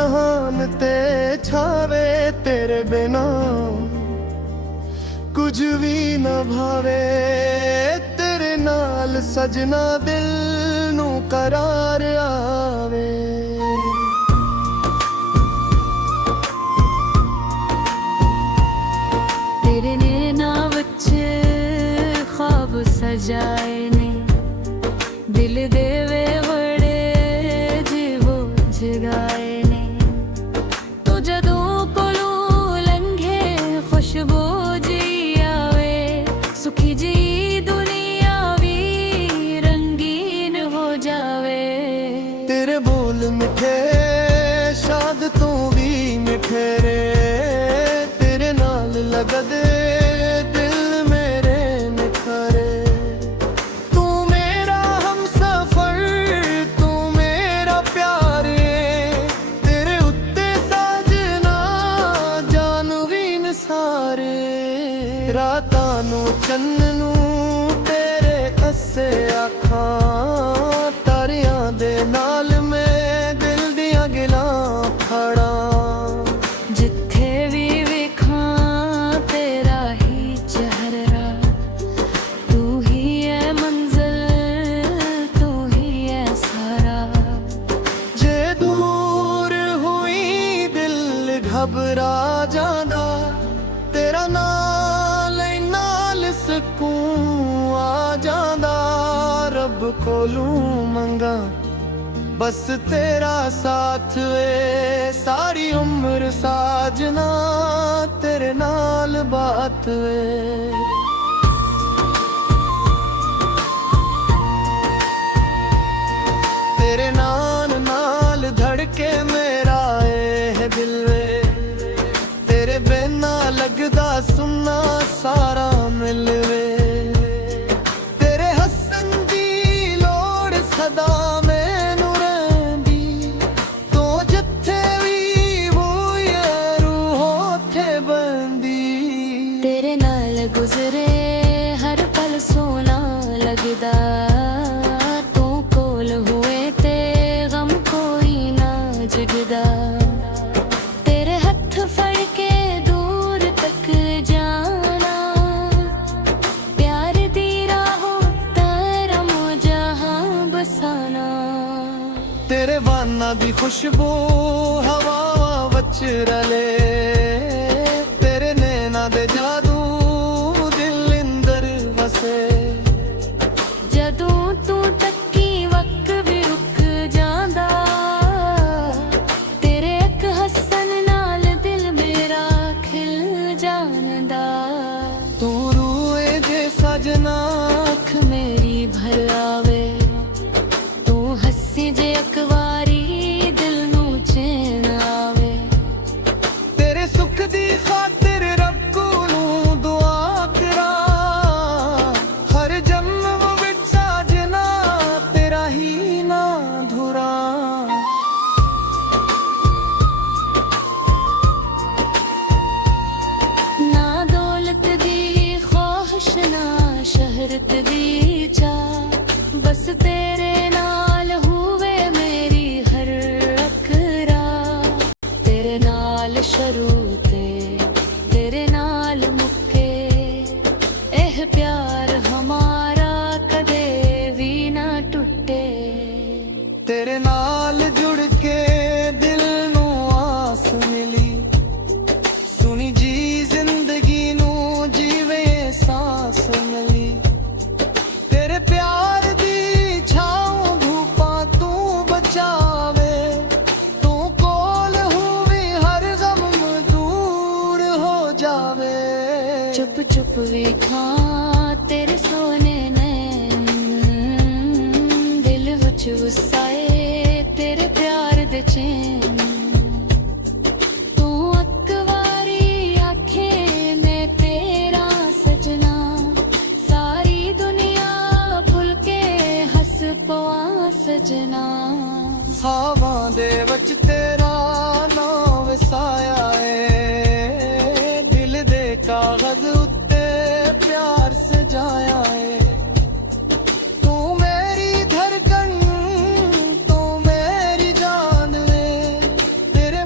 जहान ते छावे तेरे बिना कुछ भी न भावे तेरे नाल सजना दिल नू करार आवे। तेरे नैना विच ख्वाब सजाए ने दिल देवे बड़े जीवो जगाए ने तू जदों कोलों लंघे खुशबू जी आवे सुखी जी दुनिया भी रंगीन हो जावे। तेरे बोल मिठे शाद तू भी मिठे रे तेरे नाल लगदे दिल मेरे निखारे। तू मेरा हमसफर तू मेरा प्यारे तेरे उत्ते साजना जान भी सारे। रातां नू चन्न नू तेरे अस्से आखां तारियां दे नाल मैं दिल दियां गिलां फड़ां। जिथे भी वेखां तेरा ही चेहरा तू ही है मंजिल तू ही है सारा। जे दूर हुई दिल घबरा जांदा तेरा नाल सकून आ जांदा। रब कोलू मंगा बस तेरा साथ वे सारी उम्र साजना तेरे नाल बात वे। तेरे नाल धड़के मेरा ए दिल वे तेरे बिना लगदा सुनना सारा मिलवे। तेरे हसन दी लोड़ सदा मैनू रहिंदी तो जिथे भी वो रूह उथे बंदी। तेरे नाल गुजरे हर पल सोना लगदा तू कोल हुए ते गम कोई ना जगदा। तेरे हथ फड़ के दूर तक जाना प्यार दी राहों तरम जहां बसाना। तेरे वाना दी खुशबू हवा वच रले तेरे नैना दे जादू दिल इंदर वसे। जदों तू तक्की वक्त भी रुक जांदा तेरे एक हसन नाल दिल मेरा खिल जांदा। तू रूए जे सजना आँख मेरी भर आवे तू हंसी जे अकवारी दिल नू चैन आवे। तेरे सुख दी खातिर रब कोलू दुआ करा हर जन्म विच साजना तेरा ही ना धुरा। ना दौलत दी ख्वाहिश ना शहरत दी चाह बस तेरे नाल हुए मेरी हर अकरा। तेरे नाल शुरू ते तेरे नाल मुक्के एह प्यार हमारा कदे भी ना टुटे। तेरे नाल जुड़ के दिल नू आस मिली सुनी जी जिंदगी नू जीवे सांस मिली। तेरे प्यार दी छाऊं धूपां तू बचावे तू कोल हुवी हर गम दूर हो जावे। चुप चुप वेखां तेरे सोने नैन दिल विच वसाए तेरे प्यार दे चैन। तू अकवारी आंखें में तेरा सजना सारी दुनिया भुल के हंस पवा सजना। हवा दे विच तेरा नाम वसाया है दिल दे कागज उत्ते प्यार सजाया है। तू मेरी धड़कन तू मेरी जान वे तेरे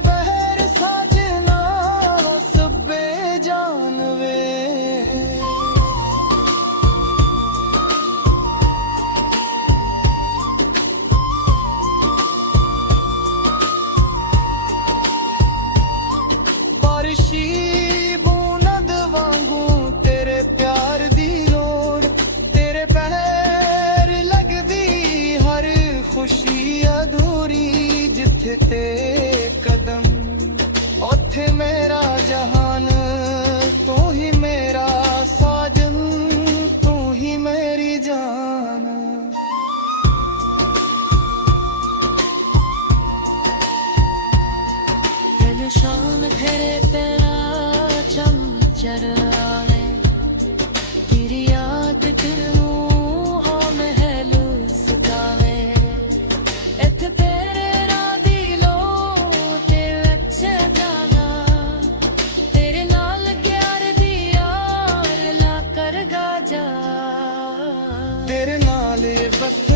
ਨਜ਼ਰ ਆਵੇ ਤੇਰੀ ਯਾਦ ਤੈਨੂੰ ਹੋ ਮਹਿਲੂ ਸਕਾਵੇ ਇੱਥੇ ਤੇਰੇ ਨਾਂ ਦੀ ਲੋ ਤੇ ਵਿੱਚ ਜਾਣਾ ਤੇਰੇ ਨਾਲ ਗਿਆਰ ਦੀ ਯਾਰ ਨਾ ਕਰਗਾ ਜਾ ਤੇਰੇ ਨਾਲ ਵਸ